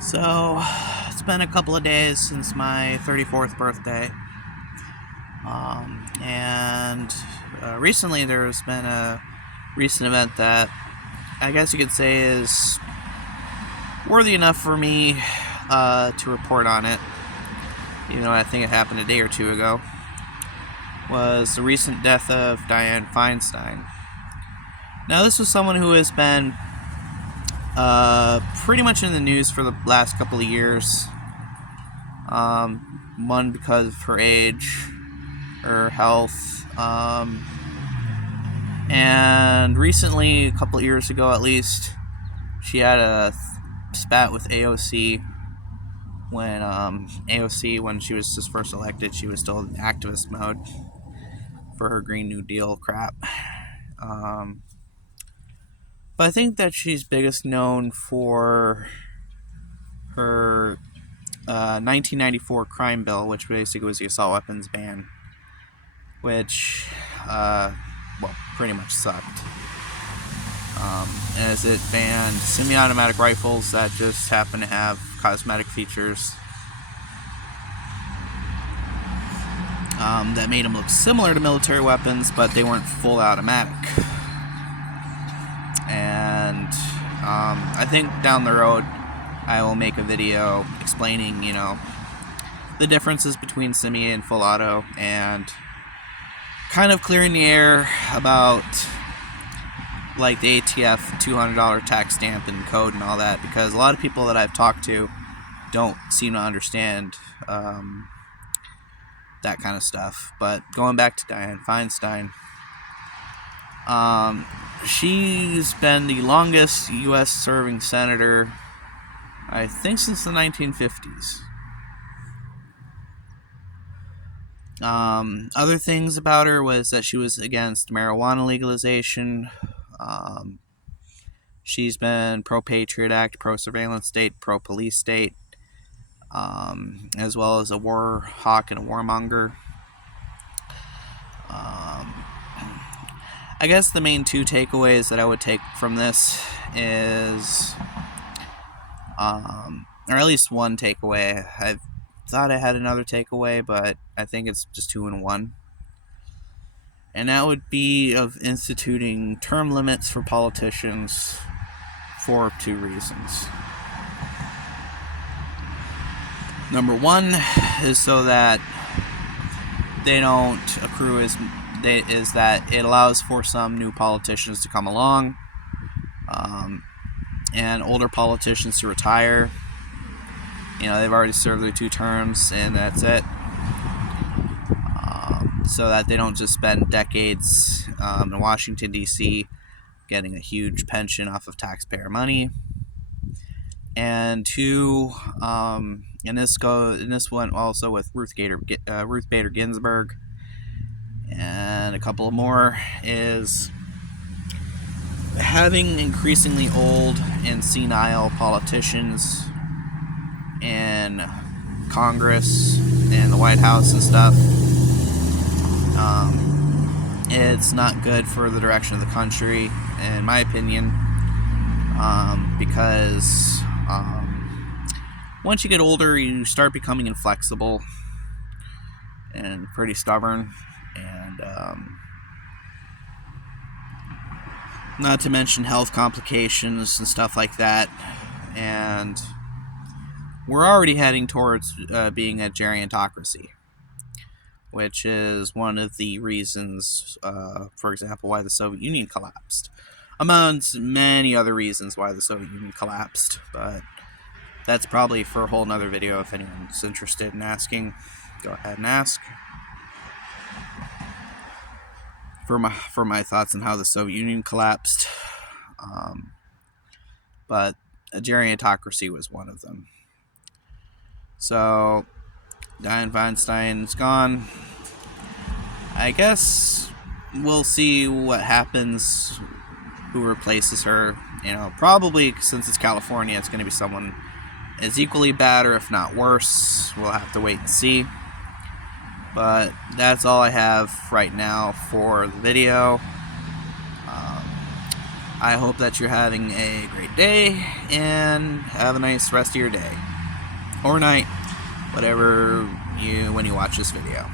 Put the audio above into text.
So, it's been a couple of days since my 34th birthday. And recently there's been a recent event that I guess you could say is worthy enough for me to report on it. I think it happened a day or two ago. Was the recent death of Dianne Feinstein. Now, this was someone who has been pretty much in the news for the last couple of years. One, because of her age, her health, and recently, a couple of years ago at least, she had a spat with AOC. When AOC, when she was just first elected, she was still in activist mode for her Green New Deal crap. But I think that she's biggest known for her 1994 crime bill, which basically was the assault weapons ban, which, pretty much sucked. As it banned semi-automatic rifles that just happen to have cosmetic features that made them look similar to military weapons, but they weren't full automatic. And I think down the road I will make a video explaining, the differences between semi and full auto, and kind of clearing the air about like the ATF $200 tax stamp and code and all that, because a lot of people that I've talked to don't seem to understand that kind of stuff. But going back to Dianne Feinstein, she's been the longest U.S. serving senator, I think, since the 1950s. Other things about her was that she was against marijuana legalization. She's been pro-Patriot Act, pro-surveillance state, pro-police state, as well as a war hawk and a warmonger. I guess the main two takeaways that I would take from this is, or at least one takeaway. I thought I had another takeaway, but I think it's just two in one. And that would be of instituting term limits for politicians for two reasons. Number one is so that they don't accrue is that it allows for some new politicians to come along, and older politicians to retire. They've already served their 2 terms and that's it. So that they don't just spend decades in Washington, D.C. getting a huge pension off of taxpayer money. And two, and this went also with Ruth Bader Ginsburg, and a couple more, is having increasingly old and senile politicians in Congress and the White House and stuff. It's not good for the direction of the country, in my opinion, because once you get older, you start becoming inflexible and pretty stubborn, and not to mention health complications and stuff like that. And we're already heading towards being a gerontocracy, which is one of the reasons, for example, why the Soviet Union collapsed. Amongst many other reasons why the Soviet Union collapsed, but that's probably for a whole nother video. If anyone's interested in asking, go ahead and ask. For my thoughts on how the Soviet Union collapsed. But a gerontocracy was one of them. So Dianne Feinstein's gone. I guess we'll see what happens, who replaces her. Probably, since it's California, it's going to be someone as equally bad, or if not worse. We'll have to wait and see. But that's all I have right now for the video. I hope that you're having a great day, and have a nice rest of your day. Or night, when you watch this video.